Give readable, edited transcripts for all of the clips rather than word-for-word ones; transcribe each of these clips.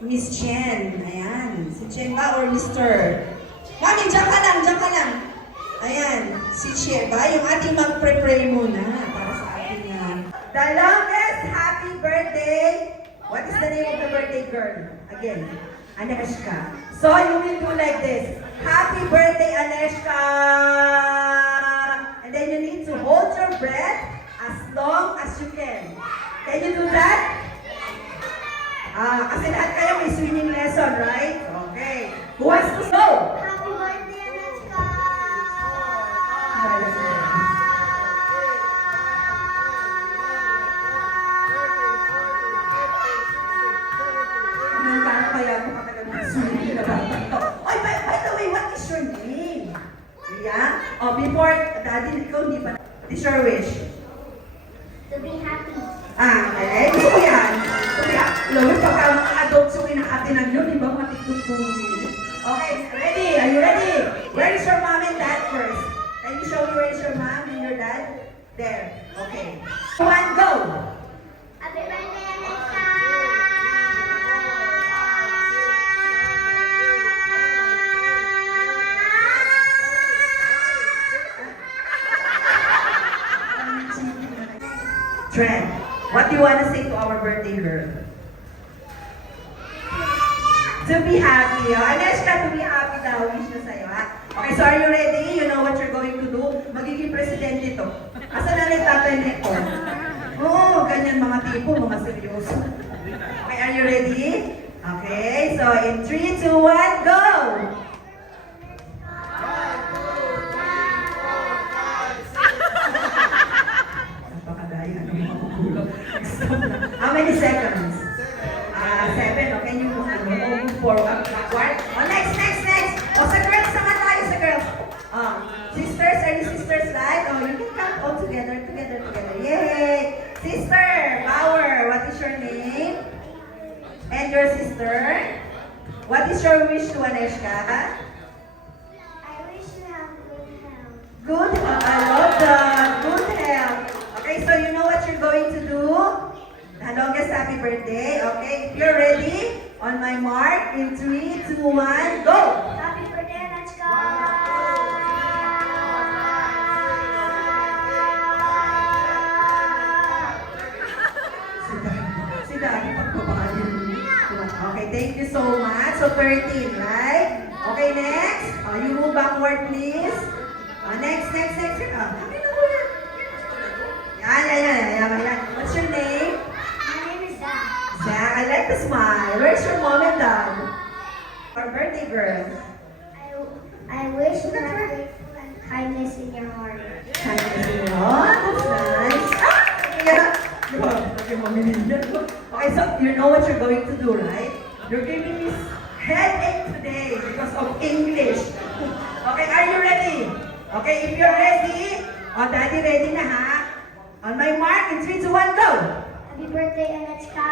Miss Chen. Ayan. Si Chen ba or Mr.? Mami, dyan ka lang, dyan ka lang. Ayan. Si Chen ba? Yung ating mag-pray muna para sa ating the longest happy birthday. What is the name of the birthday girl? Again, Aneshka. So you will do like this. Happy birthday, Aneshka! And then you need to hold your breath as long as you can. Can you do that? Kasi lahat kayo may swimming lesson, right? Okay. Who wants to go? Happy birthday, Aneshka! Kaya ako katagal ng swimming na bata. Oh, by the way, what is your name? Yeah? Oh, before, daddy, ikaw hindi pa. What is your wish? To be happy. Okay. Gusto ko yan. Lord, pagka mga adults yung inaatinan nyo, di ba matikot po Okay, ready? Are you ready? Where is your mom and dad first? Can you show me where is your mom and your dad? There. Okay. One, go! Happy birthday, Aneshka! Trent, what do you want to say to our birthday girl? To be happy. Oh. Aneshka, to be happy daw. Wish na sa'yo, ha? Okay, so are you ready? You know what you're going to do? Magiging presidente to. Asa na rin tatay nito? Oo, ganyan mga tipo, mga seryoso. Okay, are you ready? Okay, so in 3, 2, 1, go! Napakadaya ng mga kukulo. How many seconds? 7. Okay, you move forward, backward. Oh, next. Oh, sa girls naman tayo, sa girls. Sisters, are you sisters like? Oh, you can count all together. Yay! Sister, Bauer, what is your name? And your sister? What is your wish to Aneshka? I wish you have good health. Good, I love that. Good health. Okay, so you know what you're going to do? The longest happy birthday. Okay, if you're ready, on my mark, in 3, 2, 1, go! Happy birthday, Aneshka! Si Daddy, pagbabahin. Okay, thank you so much. So 13, right? Okay, next. You move backward, please. Next. Kami na po yan. Yan. What's your name? My name is Zach. Zach, I like the smile. Where's your mom and dad? Our birthday girl. I wish you have grateful and kindness in your heart. Oh, that's nice. Okay, so you know what you're going to do, right? You're giving me headache today because of English. Okay, are you ready? Okay, if you're ready, daddy ready na ha? On my mark, in 3, 2, 1, go! Happy birthday, Aneshka!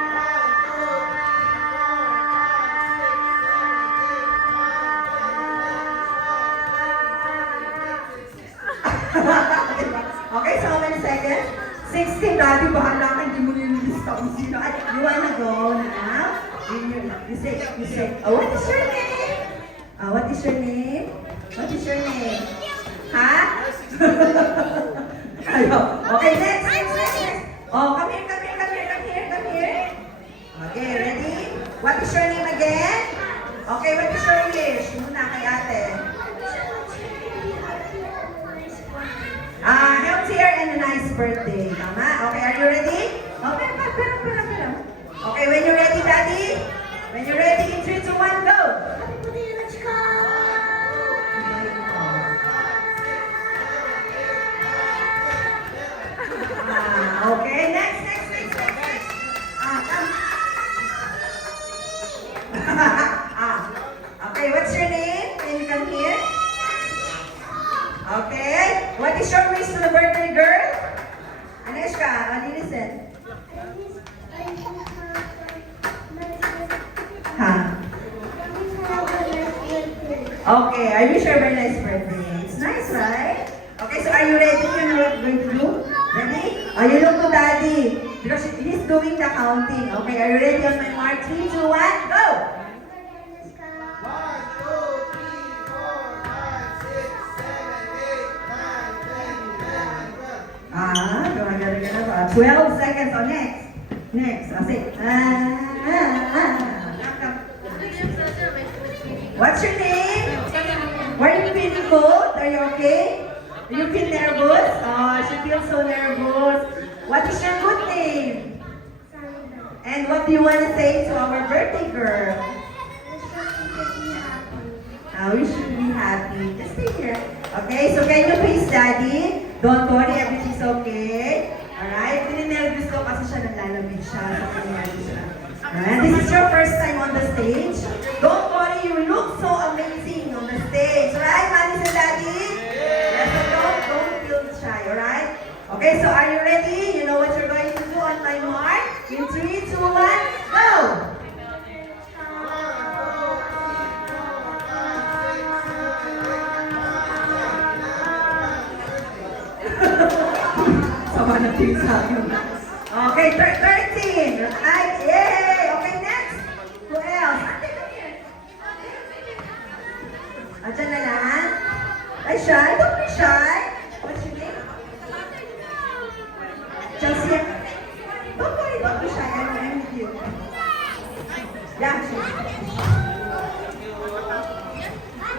Okay, so how many seconds? 60, daddy, bahala ka, hindi mo nililista kung sino. Ay, you wanna go now? You say, what is your name? What is your name? What is your name? Ha? Ayo. Okay, next. Oh, come here. Okay, ready? What is your name again? Okay, what is your wish? Muna kay ate. Healthier and a nice birthday. Tama? Okay, are you ready? Okay, pero. Okay, when you're ready, daddy? When you're ready, in 3, 2, 1, go! Happy birthday, Aneshka! Okay, next. Come. Okay, what's your name? Can you come here? Okay, what is your wish to the birthday girl? Aneshka, listen. Okay, I wish you a very nice birthday. It's nice, right? Okay, so are you ready? You know what you're going to do? Ready? You look to daddy. Because he's doing the counting. Okay, are you ready on my mark? 3, 2, 1, go! 12 seconds. Oh, next. Next. Oh, say, What's your name? Why are you feeling cold? Are you okay? Do you feel nervous? Oh, she feels so nervous. What is your good name? And what do you want to say to our birthday girl? We should be happy. Just stay here. Okay, so can you please, Daddy? Don't worry, everything's okay. Alright? Pininervous ko kasi siya naglalamig siya. So, pinirado siya. Alright? This is your first time on the stage. Don't worry, you look so amazing on the stage. Right, Mommy and Daddy? Yes, so don't feel shy, alright? Okay, so are you ready? You know what you're going to do on my mark? In 3, 2, 1, go! Sama na pizza yun. Okay, 13. Right, yay! Okay, next. Who else? Diyan na lang. Ay, shy? Don't be shy. What's your name? Chelsea. Don't worry, don't be shy. I'm with you. Yeah,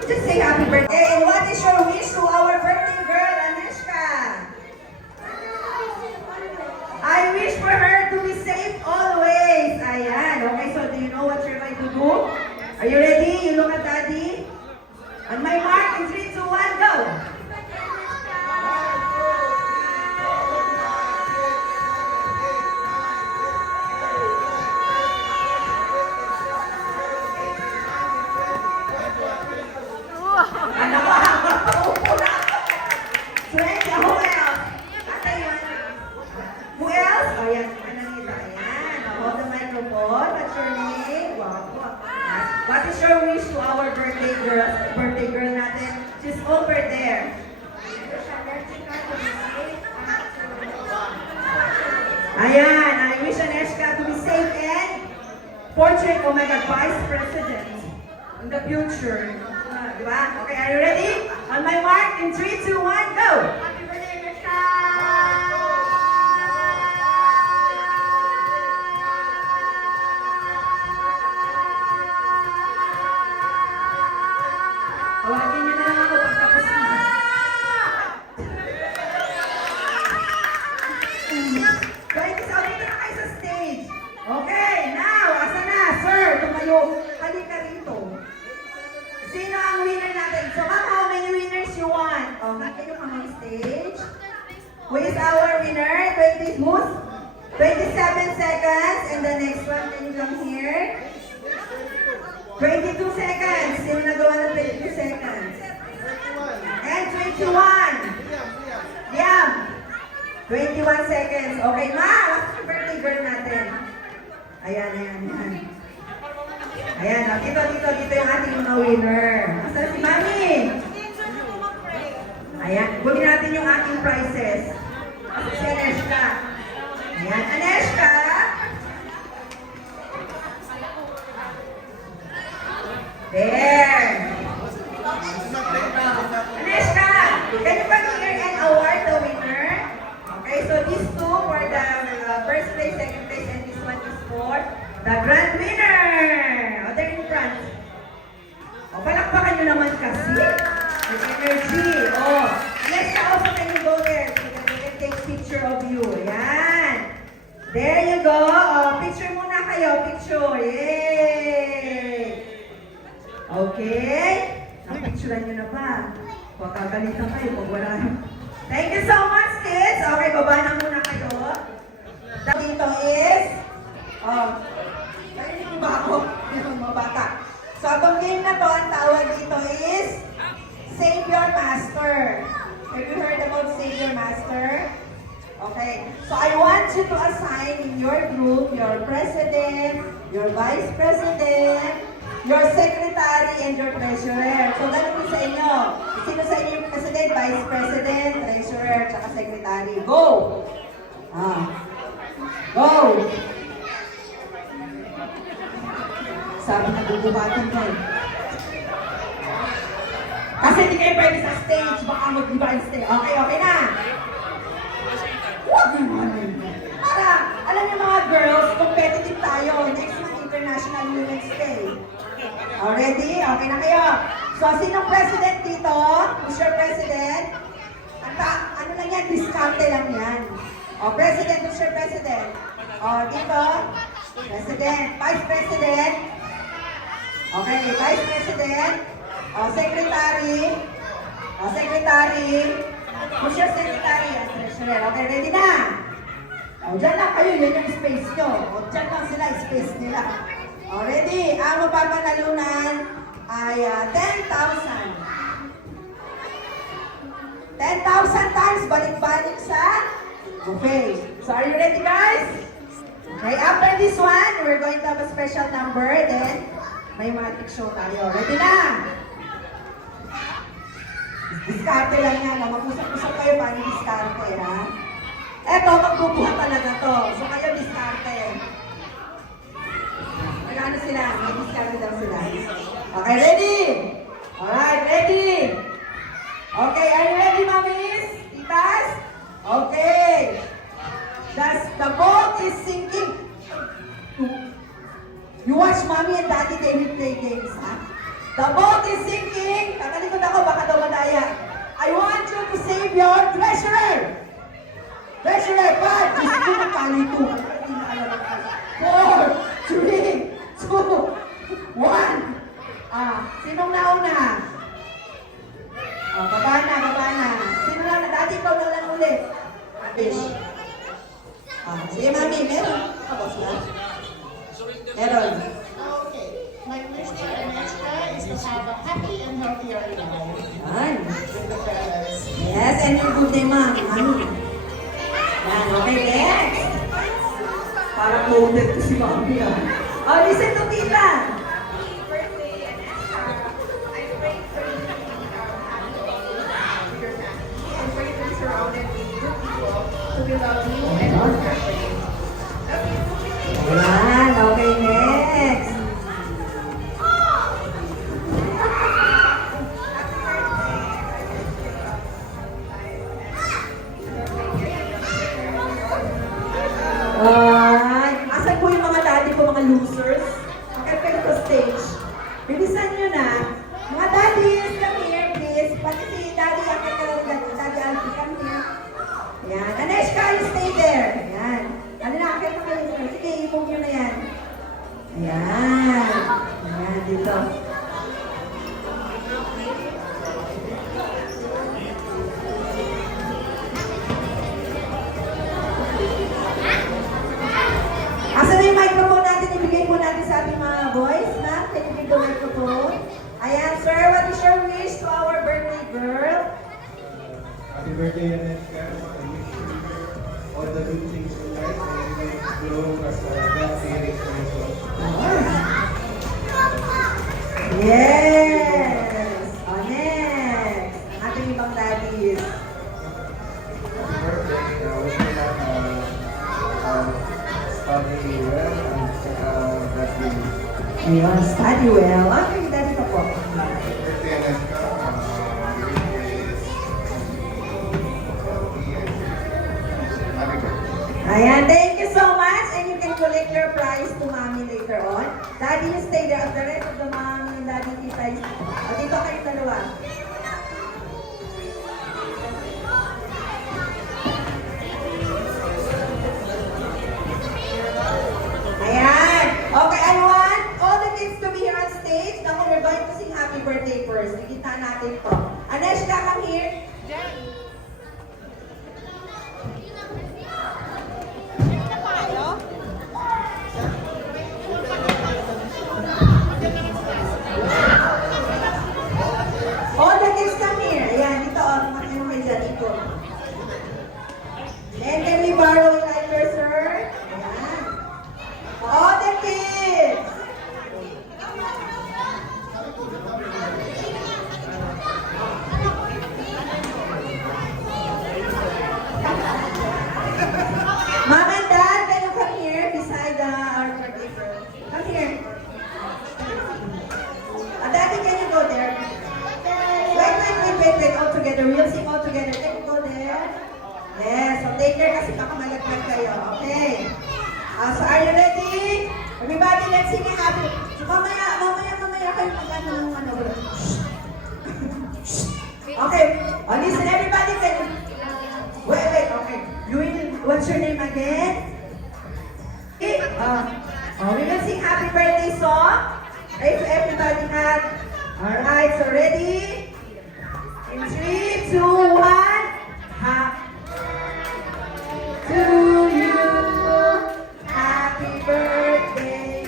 just say happy birthday. And what is your wish to our birthday girl, Anishka? I wish for her to be safe always. Ayan. Okay, so do you know what you're going to do? Are you ready? You look at Daddy. On my mark, in 3, 2, 1, go! Ano ba? Paupo na ako. Swenja, who else? Ate, who else? Oh, yan. Ananita. Ayan. Hold the microphone. What's your name? Wow. What is your wish to our birthday girl? Birthday girl natin. She's over there. Ayan. I wish Aneshka to be safe and portrait, oh my God, Vice President in the future. Diba? Okay, are you ready? On my mark, in 3, 2, 1, go! Happy birthday, Aneshka! Tawagin niyo na lang ako pag tapos na. Guys, okay na kayo sa stage. Okay, now, asa na? Sir, tumayo. Halika rito. Sino ang winner natin? So, ma'am, how many winners you want? Okay, can you come on stage? Who is our winner? 20 who's? 27 seconds. And the next one, can you come here? 22 seconds. Sino nagawa ng 22 seconds? And 21. Yeah. 21 seconds. Okay, ma. What's the birthday girl natin? Ayan. Ayan. Dito yung ating mga winner. Nasaan si Mami? Ayan. Kunin natin yung ating prizes. Si Aneshka. Ayan. Aneshka. There. Aneshka, can you come here and award the winner? Okay, so these two for the first place, second place, and this one is for the grand winner. O, they're in front. O, palakpakan nyo naman kasi. With energy. O, Aneshka, also can you go there so that they can take picture of you. Ayan. There you go. O, picture muna kayo. Picture. Yay! Okay? Napicturean nyo na ba? Huwag kagalitan kayo pag wala na. Thank you so much, kids! Okay, baba na muna kayo. Dito is... Narinig ba ako? Yung mga bata. So, itong game na to, ang tawag dito is... Save Your Master. Have you heard about Save Your Master? Okay. So, I want you to assign in your group your president, your vice president, your secretary, and your treasurer. So, ganun sa inyo. Sino sa inyo yung president, vice president, treasurer, tsaka secretary? Go! Go! Sabi na bububatan kayo. Kasi hindi kayo pwede sa stage, baka mag-iba yung stage. Okay na! Huwag naman! International Women's Day. Already? Okay na kayo? So, sinong president dito? Mr. President? Ano lang yan? Diskarte lang yan. O, President, Mr. President. O, dito? President. Vice President? Okay, Vice President. O, Secretary. O, Secretary. Mr. Secretary. Treasurer. Okay, ready na? O, dyan lang kayo. Yan yung space nyo. O, dyan lang sila, space nila. O, ready? Ang mapapanalunan ay 10,000. 10,000 times balik-balik sa buffet. So, are you ready, guys? Okay, after this one, we're going to have a special number. Then, may magic show tayo. Ready na? Diskarte lang yan. Mag-usap-usap kayo paano diskarte, ha? Eto, magbubuhat talaga to. So, kayo diskarte. Magkano sila? May diskarte daw sila. Okay, ready? Alright, ready? Okay, are you ready, mommies? Titas? Okay. The boat is sinking. You watch mommy and daddy, they will play games, ha? The boat is sinking. Tatalikod ako, baka daw madaya. I want you to save your treasurer. Treasurer, 5. Diyos ko, magkalito. 4, 3, 2, 1. Sinong nauna? Baba na. Sino na? Dati ikaw na lang ulit. Fish. Sige, mami, meron. Tapos na. Meron. Okay. My wish to Aneska is to have a happy and healthier life Yan. with the fellas. Yes, and your good day, ma'am. Mami. Yan, okay, next. Parang loaded ko si mami, ah. Oh, listen to tita. Birthday, Aneska. I pray for you to be happy with your family and for you to be surrounded with good people who will love you and who care for you. Love you. Yan, okay, next. Asan po yung mga daddy ko, mga losers? Akit kayo sa stage. Bilisan nyo na. Mga daddies, come here, please. Pati si daddy, akit kayo, daddy Alfie, come here. Ayan. Aneshka, you stay there. Ayan. Ano na, akit pa kayo. Sige, ipong nyo na yan. Ayan. Ayan, dito. Asan na yung microphone natin? Ibigay po natin sa ating mga boys, na? Can you give the microphone? Ayan, sir, what is your wish to our birthday girl? Happy birthday, Aneska. I wish you all the good things in life and you may grow as a healthy, rich person. Yes! O, next! Ang ating ibang daddies. Happy birthday. Wish you study well and that you Ayun, study well. Okay, daddy ka po. Happy birthday, Aneska. Happy birthday. Ayan, thank you so much. And you can collect your prize to mommy later on. Daddy, you stay there. At the rest of the mommy and daddy tita is... O, dito kayo dalawa. Ayan. Okay, I want all the kids to be here on stage. Now, we're going to sing happy birthday first. Nakita natin to. Aneshka, come here. All the kids come here. Ayan, dito. Ano kayo dyan? Dito. And can we borrow a lighter, sir? Ayan. All the kids. Mom and Dad, can you come here beside our birthday girl? Come here. Daddy, can you go there? Wait. All together. We'll sing all together. Can you go there? Yes. So take care kasi baka malaglag kayo. Okay. So are you ready? Everybody, let's sing a happy. Mamaya kayo mag-ano ng ano. Okay, listen everybody. Wait, okay. What's your name again? Okay, we will sing happy birthday song. If everybody had. Alright, so ready? In 3, 2, 1. To you, happy birthday.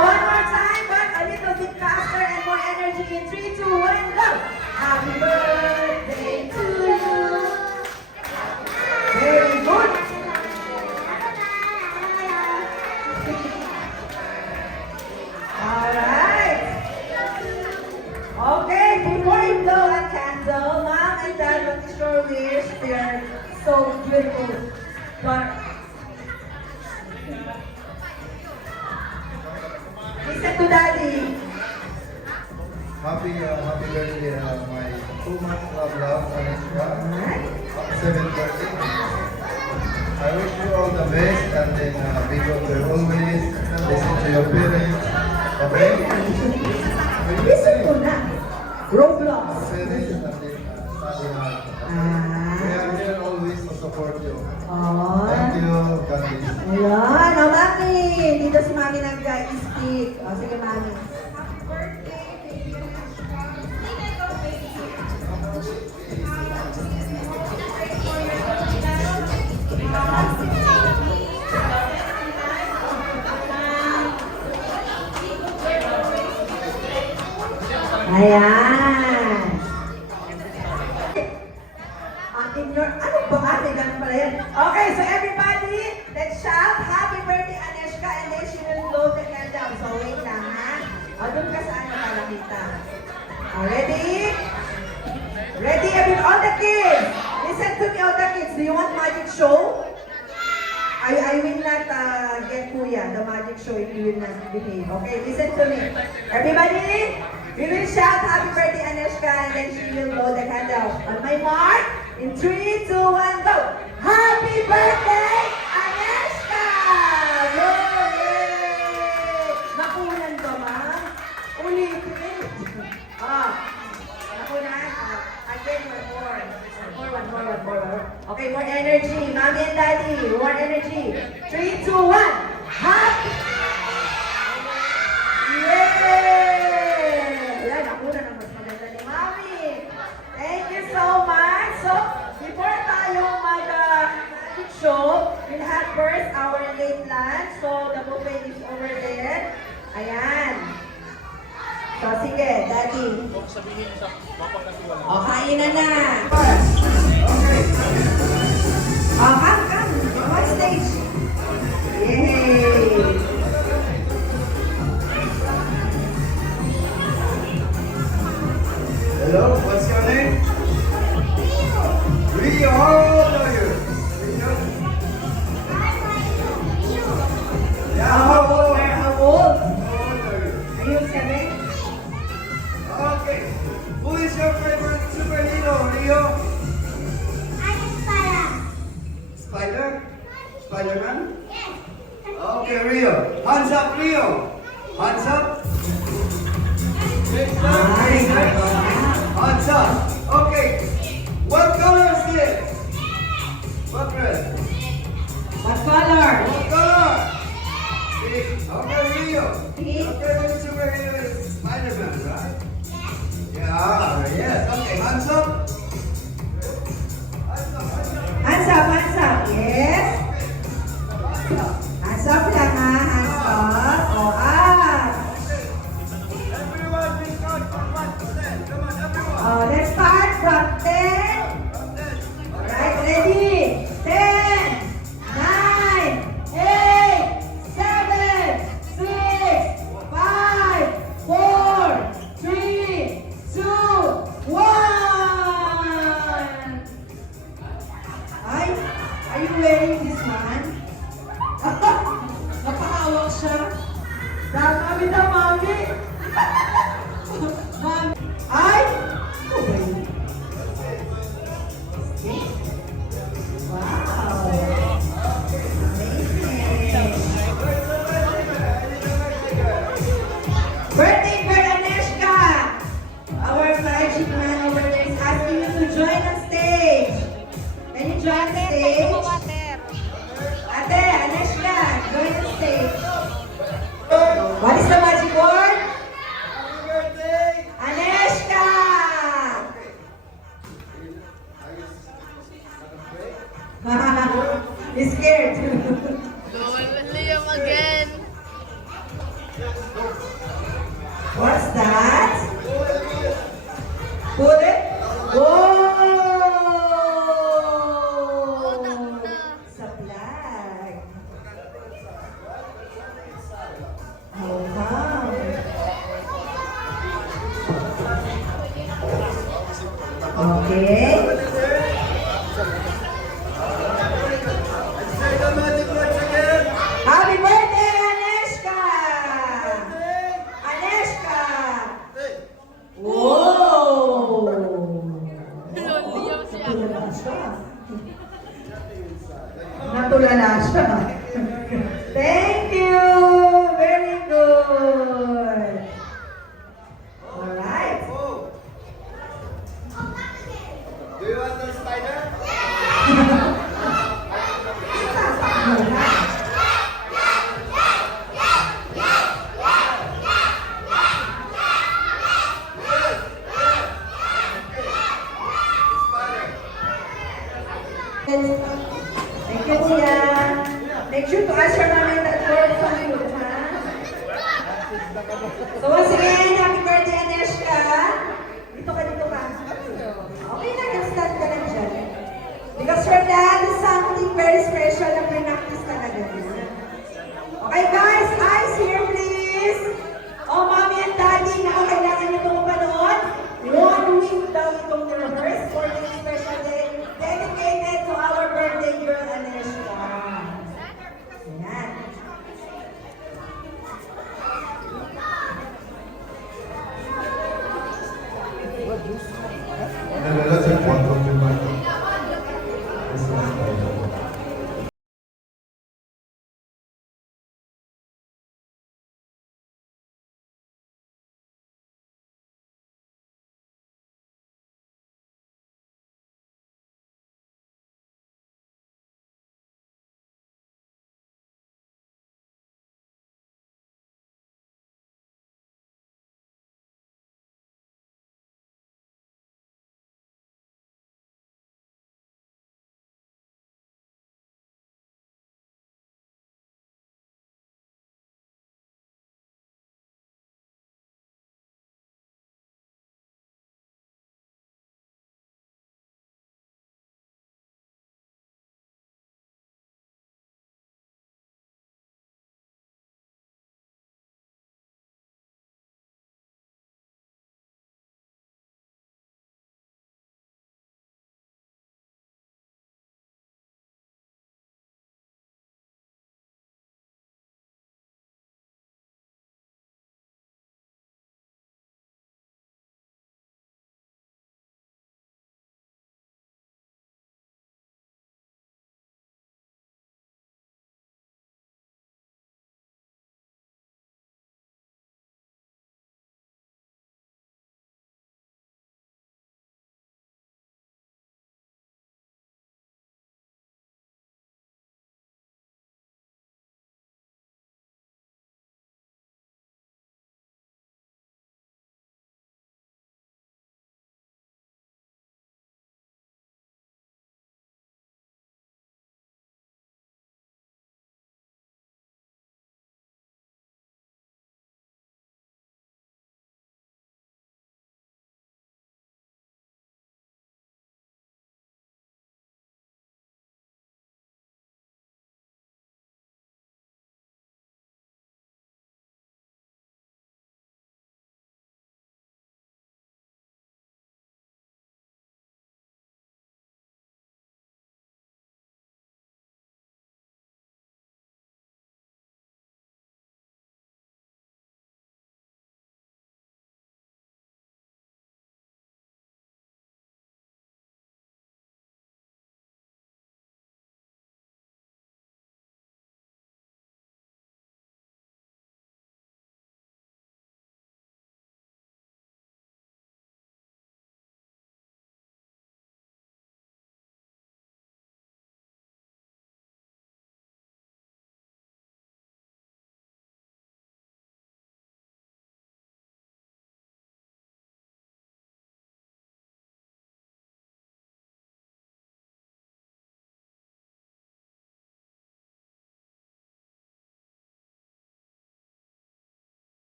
One more time, but a little bit faster and more energy. In 3, 2, 1, go! Happy birthday to you. Very good. Alright. Okay, before you blow a candle, Mom and Dad want to show wish. They're so beautiful. Listen to Daddy. Happy birthday, my 2-month love, Anushka. 7th birthday. I wish you all the best and then be good there always. Listen to your parents. Okay? Listen to na. Roblox. Parents and then study hard. We are here always to support you. Thank you, God bless. Ayan, Mami. Dito si Mami nag-stick. Sige, Mami. Ayan. Ano ba? Ganun pala yan. Okay, so everybody, let's shout happy birthday, Anushka, and then she will blow the candle. So wait lang, ha? O, doon ka sa ano para kita. Ready? Ready, everyone? All the kids! Listen to me, all the kids. Do you want magic show? I will not get Kuya, the magic show, if you will not behave. Okay, listen to me. Everybody, we will shout happy birthday, Anushka, and then she will blow the candle. On my mark, in 3, 2, 1, go! Happy birthday, Anushka! Yay! Nakunan ka, ma'am? Ulitin. Nakunan? Again, one more. Okay, more energy. Mommy and Daddy, more energy. 3, 2, 1. Happy! Yay! Yan, nakunan ang mas maganda ni Mommy. Thank you so much. So, before tayo mag-magic show, we'll have first our late lunch. So, the buffet is over there. Ayan. So, sige, Daddy. O, kainan na. Come. On stage. Yay! Hello, what's your name? Rio, how old are you? Yeah, how old? How old? How old are you? Are you 7? Okay. Who is your favorite superhero, Rio? Spider? Spider-Man? Yes. Okay, Rio. Hands up, Rio. Hands up. Next time, next time. Hands up. Okay. What color is this? What red? What color? What color? Pink. Okay, Rio. Pink. Your favorite superhero is Spider-Man, right? Yeah, yes. Okay, hands up. Hands up, hands up. Hands up. Yes. Hands up lang ha. Hands up. O, up. Everyone, be good. Robert. Liam again. What's that? Put it. Whoa! Sa flag. How come? Okay. Happy birthday, Aneshka! Aneshka! Whoa! Liam siya. Natulala siya. Natulala siya. Thank you! Very good! Alright. Do you want the spider? Thank you, Tia. Make sure to ask your mommy that word from you, ha? So once again, happy birthday, Aneshka. Dito ka. Okay na, stand ka lang dyan. Because for that is something very special na pinaktis talaga niya. Okay guys, eyes here please. Oh, mommy and daddy, naku, kailangan niyo itong mapanood. 1 week daw itong rehearse for this special day dedicated to our birthday girl, Aneshka. Ayan. Let's have one compliment.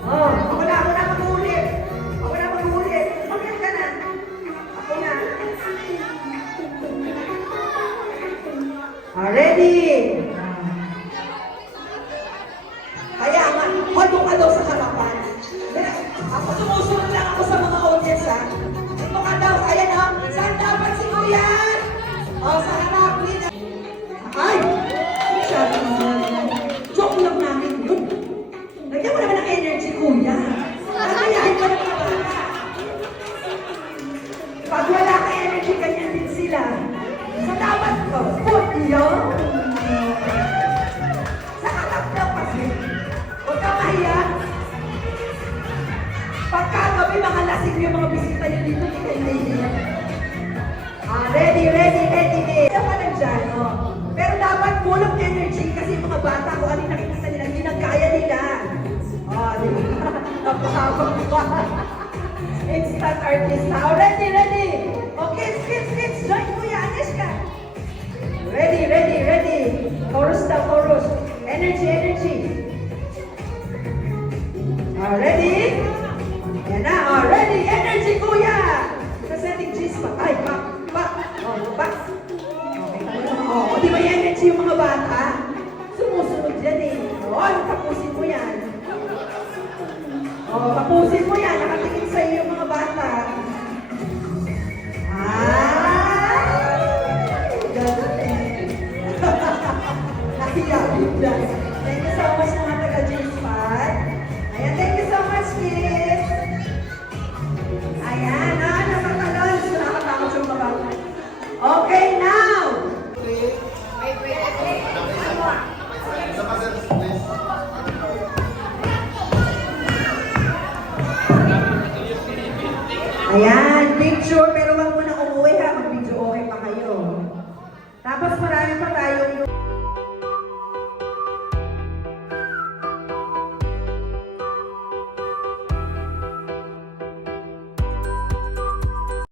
Oh, ako na mag-ulit. Ako na mag-ulit. Ulit ka na. Ako na. Ready? Kaya nga, huwag ka daw sa harapan. Ako sumusunod lang ako sa mga audience, ha? Ito ka daw, ayan, ha? Saan dapat si Kuya? Sa harap, nila. Ay! Sabi naman. Joke lang namin yun. Lagyan mo naman ng energy, Kuya. Kakayahin mo ng mga bata. Pag wala ka energy, ganyan din sila. So dapat ko, put yun. Sa harap daw kasi. Huwag ka mahiya. Pagkagabi, mga lasing yung mga bisita nyo dito, hindi kayo nahihiya. Ready. Kaya ka lang dyan, oh. Pero dapat full of energy kasi yung mga bata ko, ano yung nakikita nila, hindi nagkaya nila. Di ba? Napakabang pa. Instant artist na. Ready. Okay, kids, join Kuya Aneska. Ready. Chorus daw, chorus. Energy. Ready? Yan na, ready, energy, Kuya! Presenting cheese pa. Ay, back. Back. Okay. Di ba yung energy yung mga bata? Sumusunod yan eh. Tapusin mo yan. Tapusin mo yan. Nakatingin sa iyo yung mga bata. Ganun eh. Nahiya bigla. Thank you so much mga taga-James Pat. Ayan, thank you so much, kids. Ayan, nakatalon. Nakakatakot sa mga bata. Okay, now. Wait. Isa pa, sir, please. Ayan, picture. Pero wag mo na umuwi ha. Mag-video okay pa kayo. Tapos marami pa tayong